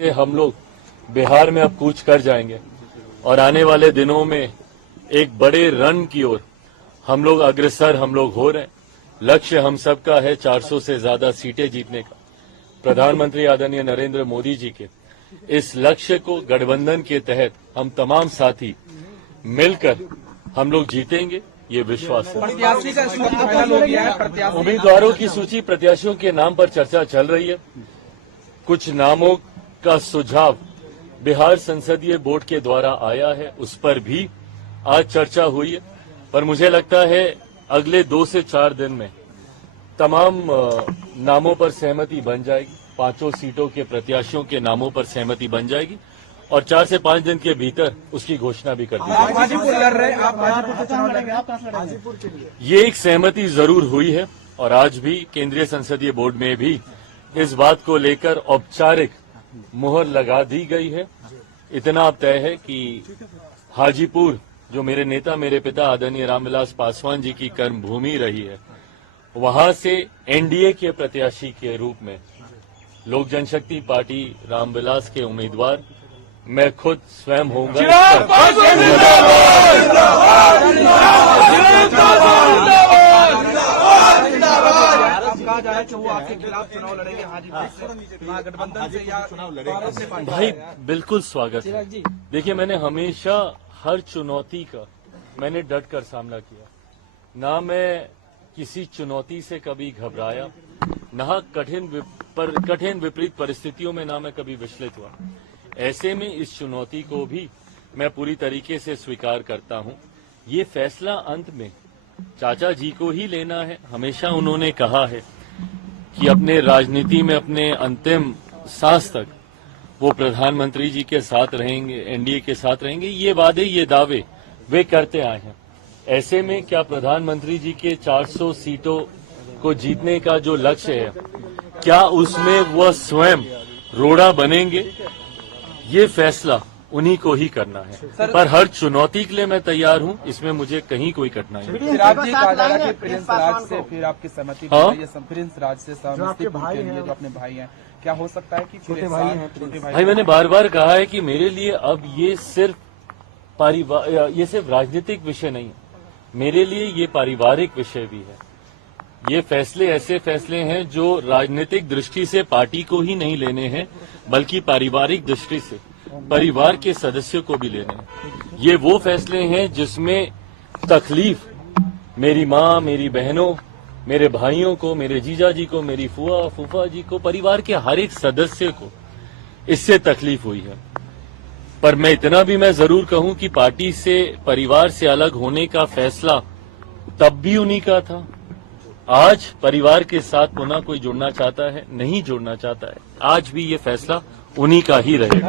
से हम लोग बिहार में अब कूच कर जाएंगे और आने वाले दिनों में एक बड़े रन की ओर हम लोग अग्रसर हो रहे हैं। लक्ष्य हम सबका है 400 से ज्यादा सीटें जीतने का। प्रधानमंत्री आदरणीय नरेंद्र मोदी जी के इस लक्ष्य को गठबंधन के तहत हम तमाम साथी मिलकर हम लोग जीतेंगे, ये विश्वास है। उम्मीदवारों की सूची, प्रत्याशियों के नाम पर चर्चा चल रही है। कुछ नामों का सुझाव बिहार संसदीय बोर्ड के द्वारा आया है, उस पर भी आज चर्चा हुई है। पर मुझे लगता है अगले 2 से 4 दिन में तमाम नामों पर सहमति बन जाएगी। 5 सीटों के प्रत्याशियों के नामों पर सहमति बन जाएगी और 4 से 5 दिन के भीतर उसकी घोषणा भी कर दी जाएगी। हाजीपुर लड़ रहे हैं, आप हाजीपुर से चुनाव लड़ेंगे, आप कहां से लड़ेंगे? ये एक सहमति जरूर हुई है और आज भी केंद्रीय संसदीय बोर्ड में भी इस बात को लेकर औपचारिक मुहर लगा दी गई है। इतना अब तय है कि हाजीपुर, जो मेरे नेता, मेरे पिता आदरणीय रामविलास पासवान जी की कर्मभूमि रही है, वहां से एनडीए के प्रत्याशी के रूप में लोक जनशक्ति पार्टी रामविलास के उम्मीदवार मैं खुद स्वयं होऊंगा। कहा जा रहा है कि वो आपके खिलाफ चुनाव लड़ेंगे हाजीपुर से, गठबंधन से या चुनाव लड़ेंगे? भाई बिल्कुल स्वागत है। देखिए, मैंने हमेशा हर चुनौती का मैंने डट कर सामना किया। ना मैं किसी चुनौती से कभी घबराया, ना कठिन विपरीत परिस्थितियों में ना मैं कभी विचलित हुआ। ऐसे में इस चुनौती को भी मैं पूरी तरीके से स्वीकार करता हूं। ये फैसला अंत में चाचा जी को ही लेना है। हमेशा उन्होंने कहा है कि अपने राजनीति में अपने अंतिम सांस तक वो प्रधानमंत्री जी के साथ रहेंगे, एनडीए के साथ रहेंगे। ये वादे, ये दावे वे करते आए हैं। ऐसे में क्या प्रधानमंत्री जी के 400 सीटों को जीतने का जो लक्ष्य है, क्या उसमें वह स्वयं रोड़ा बनेंगे? ये फैसला उन्हीं को ही करना है। पर हर चुनौती के लिए मैं तैयार हूं, इसमें मुझे कहीं कोई कठिनाई नहीं। चिराग जी, कहा जा रहा है कि प्रिंस राज से फिर आपकी सहमति प्रिंस राज से समस्तीपुर के लिए जो अपने भाई हैं, क्या हो सकता है कि छोटे भाई मैंने बार बार कहा है कि मेरे लिए अब ये सिर्फ राजनीतिक विषय नहीं है, मेरे लिए ये पारिवारिक विषय भी है। ये फैसले ऐसे फैसले हैं जो राजनीतिक दृष्टि से पार्टी को ही नहीं लेने हैं, बल्कि पारिवारिक दृष्टि से परिवार के सदस्यों को भी लेने हैं। ये वो फैसले हैं जिसमें तकलीफ मेरी माँ, मेरी बहनों, मेरे भाइयों को, मेरे जीजा जी को, मेरी फुआ फूफा जी को, परिवार के हर एक सदस्य को इससे तकलीफ हुई है। पर मैं इतना भी मैं जरूर कहूं कि पार्टी से, परिवार से अलग होने का फैसला तब भी उन्हीं का था। आज परिवार के साथ पुनः कोई जुड़ना चाहता है, नहीं जुड़ना चाहता है, आज भी ये फैसला उन्हीं का ही रहेगा।